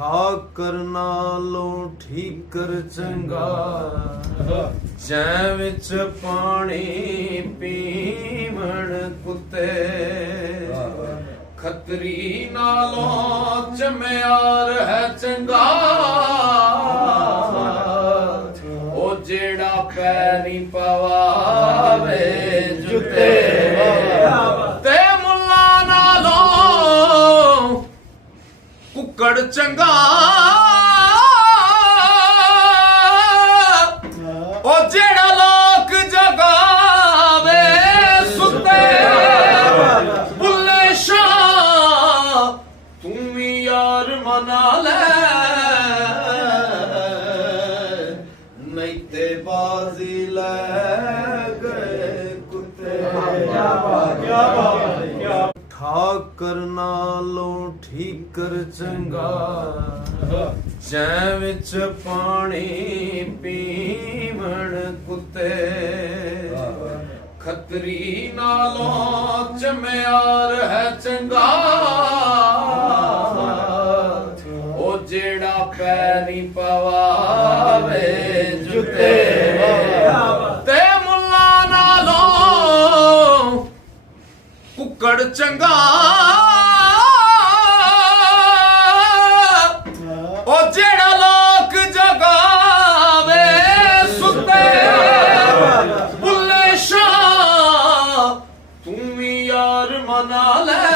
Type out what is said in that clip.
ਠਾਕਰ ਨਾਲੋਂ ਠੀਕਰ ਚੰਗਾ, ਜੈ ਵਿੱਚ ਪਾਣੀ ਪੀਵਣ ਕੁੱਤੇ। ਖੱਤਰੀ ਨਾਲੋਂ ਚਮਿਆਰ ਹੈ ਚੰਗਾ, ਉਹ ਜਿਹੜਾ ਪੈਰੀ ਪਵਾਵੇ ਜੁੱਤੇ। ਤੇ ਮੁੱਲਾ ਨਾਲੋਂ ਕੁੱਕੜ ਚੰਗਾ, ਉਹ ਜਿਹੜਾ ਲੋਕ ਜਗਾਵੇ ਸੁੱਤੇ। ਬੁੱਲੇ ਸ਼ਾਹ ਤੂੰ ਵੀ ਯਾਰ ਮਨਾ ਲੈ, ਨਹੀਂ ਤੇ ਬਾਜ਼ੀ ਲੈ ਗਏ ਕੁੱਤੇ। ਠਾਕਰ ਨਾਲੋਂ ਠੀਕਰ ਚੰਗਾ, ਜੈ ਵਿੱਚ ਪਾਣੀ ਪੀਵਣ ਕੁੱਤੇ। ਖੱਤਰੀ ਨਾਲੋਂ ਚਮਿਆਰ ਹੈ ਚੰਗਾ, ਉਹ ਜਿਹੜਾ ਪੈਰੀ ਪਵਾਵੇ ਜੁੱਤੇ। ਤੇ ਮੁੱਲਾ ਨਾਲੋਂ ਕੁੱਕੜ ਚੰਗਾ, ਉਹ ਜਿਹੜਾ ਲੋਕ ਜਗਾਵੇ ਸੁੱਤੇ। ਬੁੱਲੇ ਸ਼ਾਹ ਤੂੰ ਵੀ ਯਾਰ ਮਨਾ ਲੈ,